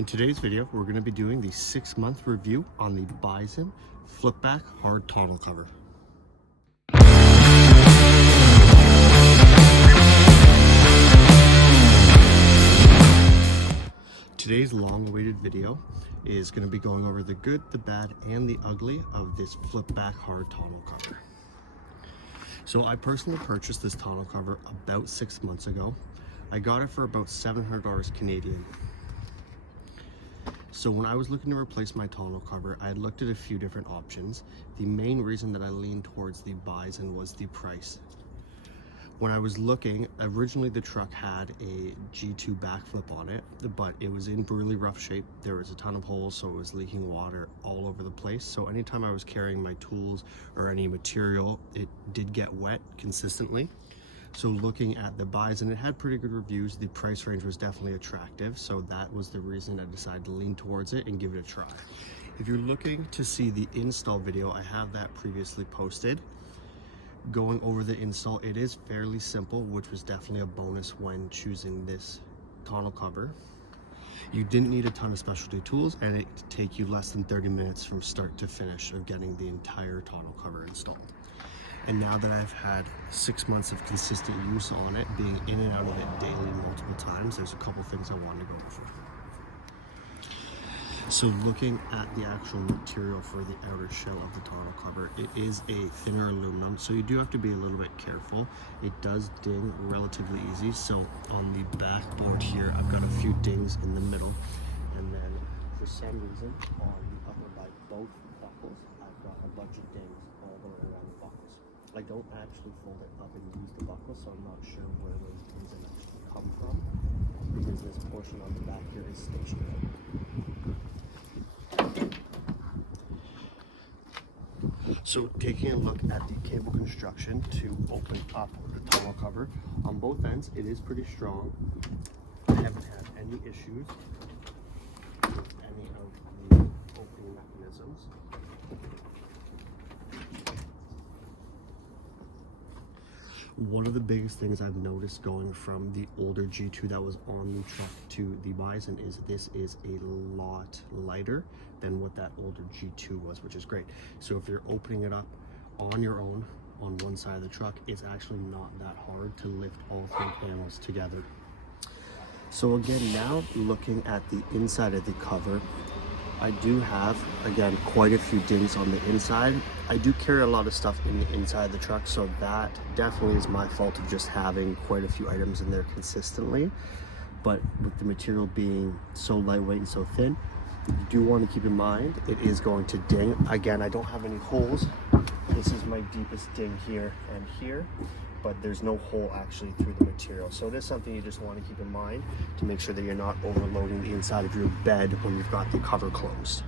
In today's video, we're going to be doing the 6-month review on the Bison Flipback Hard Tonneau cover. Today's long-awaited video is going to be going over the good, the bad, and the ugly of this Flipback Hard Tonneau cover. So I personally purchased this tonneau cover about 6 months ago. I got it for about $700 Canadian. So when I was looking to replace my tonneau cover, I had looked at a few different options. The main reason that I leaned towards the Bison was the price. When I was looking, originally the truck had a G2 backflip on it, but it was in really rough shape. There was a ton of holes, so it was leaking water all over the place. So anytime I was carrying my tools or any material, it did get wet consistently. So looking at the Bison, it had pretty good reviews. The price range was definitely attractive, so that was the reason I decided to lean towards it and give it a try. If you're looking to see the install video, I have that previously posted. Going over the install, it is fairly simple, which was definitely a bonus when choosing this tonneau cover. You didn't need a ton of specialty tools, and it would take you less than 30 minutes from start to finish of getting the entire tonneau cover installed. And now that I've had 6 months of consistent use on it, being in and out of it daily multiple times, there's a couple things I wanted to go over. So looking at the actual material for the outer shell of the tonneau cover, it is a thinner aluminum, so you do have to be a little bit careful. It does ding relatively easy, so on the backboard here, I've got a few dings in the middle, and then for some reason, on the upper by both buckles, I've got a bunch of dings all the way around the buckles. I don't actually fold it up and use the buckle, so I'm not sure where those dings actually come from, because this portion on the back here is stationary. So taking a look at the cable construction to open up the tonneau cover, on both ends it is pretty strong. I haven't had any issues with any of the opening mechanisms. One of the biggest things I've noticed going from the older G2 that was on the truck to the Bison is this is a lot lighter than what that older G2 was, which is great. So if you're opening it up on your own on one side of the truck, it's actually not that hard to lift all three panels together. So again, now looking at the inside of the cover, I do have, again, quite a few dings on the inside. I do carry a lot of stuff in the inside of the truck, so that definitely is my fault of just having quite a few items in there consistently. But with the material being so lightweight and so thin, you do want to keep in mind it is going to ding. Again, I don't have any holes. This is my deepest ding here and here, but there's no hole actually through the material. So it is something you just want to keep in mind to make sure that you're not overloading the inside of your bed when you've got the cover closed.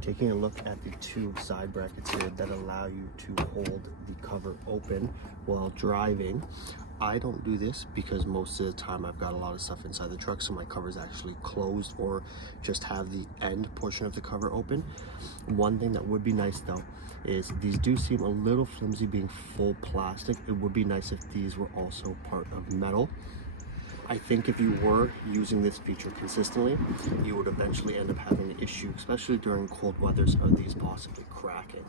Taking a look at the two side brackets here that allow you to hold the cover open while driving. I don't do this because most of the time I've got a lot of stuff inside the truck, so my cover is actually closed or just have the end portion of the cover open. One thing that would be nice though is these do seem a little flimsy being full plastic. It would be nice if these were also part of metal. I think if you were using this feature consistently, you would eventually end up having an issue, especially during cold weathers, of these possibly cracking.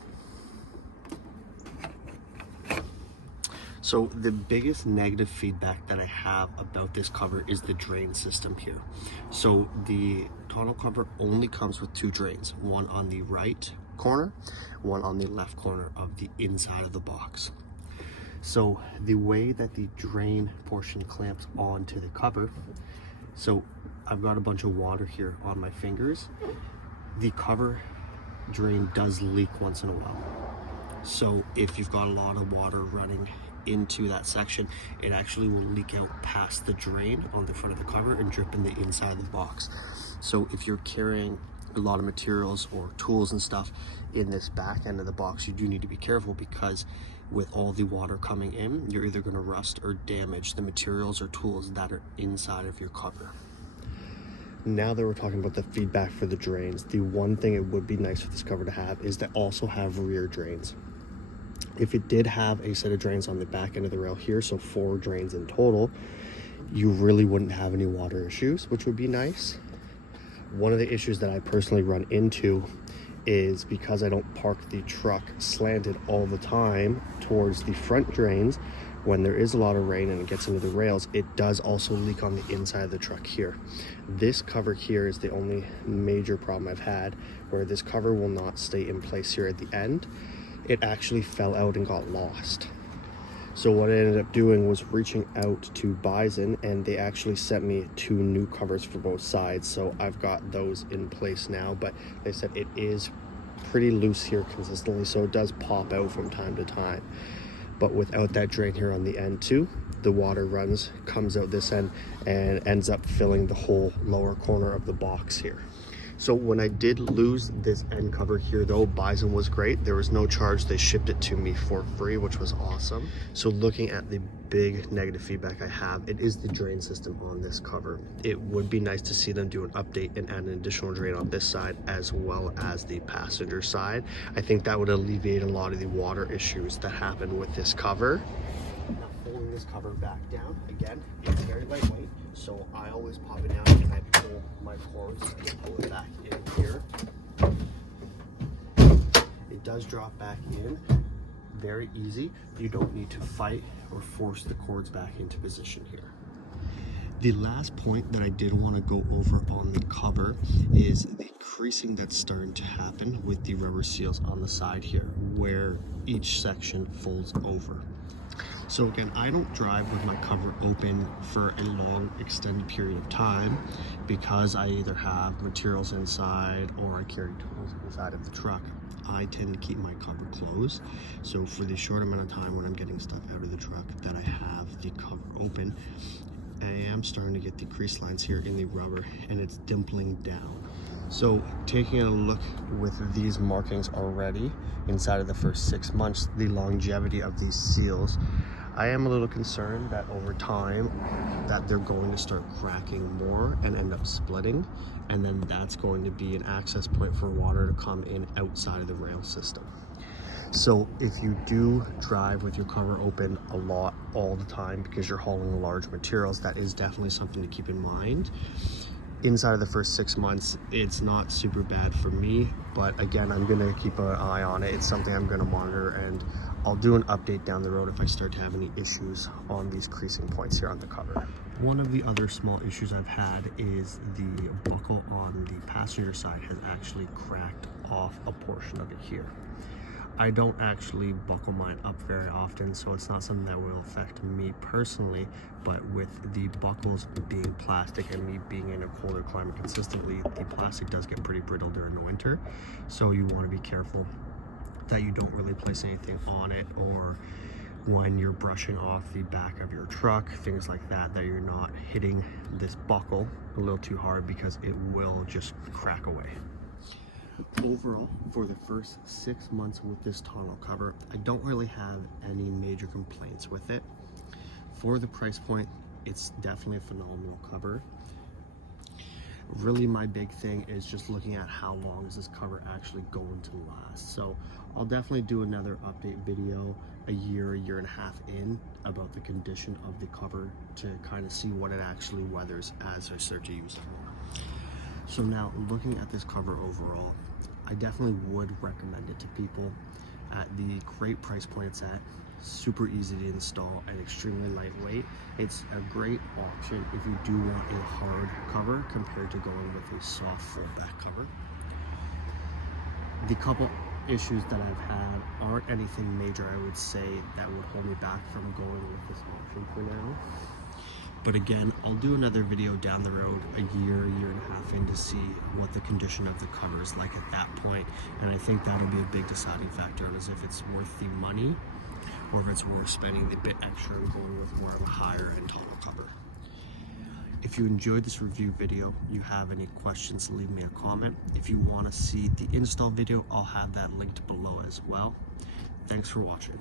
So the biggest negative feedback that I have about this cover is the drain system here. So the tonneau cover only comes with two drains, one on the right corner, one on the left corner of the inside of the box. So the way that the drain portion clamps onto the cover, so I've got a bunch of water here on my fingers. The cover drain does leak once in a while. So if you've got a lot of water running into that section, it actually will leak out past the drain on the front of the cover and drip in the inside of the box. So if you're carrying a lot of materials or tools and stuff in this back end of the box, you do need to be careful, because with all the water coming in, you're either going to rust or damage the materials or tools that are inside of your cover. Now that we're talking about the feedback for the drains, the one thing it would be nice for this cover to have is to also have rear drains. If it did have a set of drains on the back end of the rail here, so 4 drains in total, you really wouldn't have any water issues, which would be nice. One of the issues that I personally run into is because I don't park the truck slanted all the time towards the front drains. When there is a lot of rain and it gets into the rails, it does also leak on the inside of the truck here. This cover here is the only major problem I've had, where this cover will not stay in place here at the end. It actually fell out and got lost. So what I ended up doing was reaching out to Bison, and they actually sent me 2 new covers for both sides. So I've got those in place now, but they said it is pretty loose here consistently, so it does pop out from time to time. But without that drain here on the end too, the water comes out this end and ends up filling the whole lower corner of the box here. So when I did lose this end cover here though, Bison was great. There was no charge. They shipped it to me for free, which was awesome. So looking at the big negative feedback I have, it is the drain system on this cover. It would be nice to see them do an update and add an additional drain on this side as well as the passenger side. I think that would alleviate a lot of the water issues that happen with this cover. Now folding this cover back down, again, it's very lightweight, so I always pop it down and I pull my cords and pull it back in here. It does drop back in very easy. You don't need to fight or force the cords back into position here. The last point that I did want to go over on the cover is the creasing that's starting to happen with the rubber seals on the side here, where each section folds over. So again, I don't drive with my cover open for a long extended period of time because I either have materials inside or I carry tools inside of the truck. I tend to keep my cover closed. So for the short amount of time when I'm getting stuff out of the truck that I have the cover open, I am starting to get the crease lines here in the rubber and it's dimpling down. So taking a look with these markings already inside of the first 6 months, the longevity of these seals, I am a little concerned that over time that they're going to start cracking more and end up splitting, and then that's going to be an access point for water to come in outside of the rail system. So if you do drive with your cover open a lot all the time because you're hauling large materials, that is definitely something to keep in mind. Inside of the first 6 months, it's not super bad for me, but again, I'm gonna keep an eye on it. It's something I'm gonna monitor, and I'll do an update down the road if I start to have any issues on these creasing points here on the cover. One of the other small issues I've had is the buckle on the passenger side has actually cracked off a portion of it here. I don't actually buckle mine up very often, so it's not something that will affect me personally, but with the buckles being plastic and me being in a colder climate consistently, the plastic does get pretty brittle during the winter, so you want to be careful that you don't really place anything on it, or when you're brushing off the back of your truck, things like that, that you're not hitting this buckle a little too hard because it will just crack away. Overall, for the first 6 months with this tonneau cover, I don't really have any major complaints with it. For the price point, it's definitely a phenomenal cover. Really, my big thing is just looking at how long is this cover actually going to last. So I'll definitely do another update video a year and a half in about the condition of the cover to kind of see what it actually weathers as I start to use it more. So now, looking at this cover overall, I definitely would recommend it to people at the great price point it's at. Super easy to install and extremely lightweight. It's a great option if you do want a hard cover compared to going with a soft flipback cover. The couple issues that I've had aren't anything major, I would say, that would hold me back from going with this option for now. But again, I'll do another video down the road, a year and a half in, to see what the condition of the cover is like at that point. And I think that'll be a big deciding factor as if it's worth the money or if it's worth spending the bit extra and going with more of a higher end tonneau cover. If you enjoyed this review video, you have any questions, leave me a comment. If you want to see the install video, I'll have that linked below as well. Thanks for watching.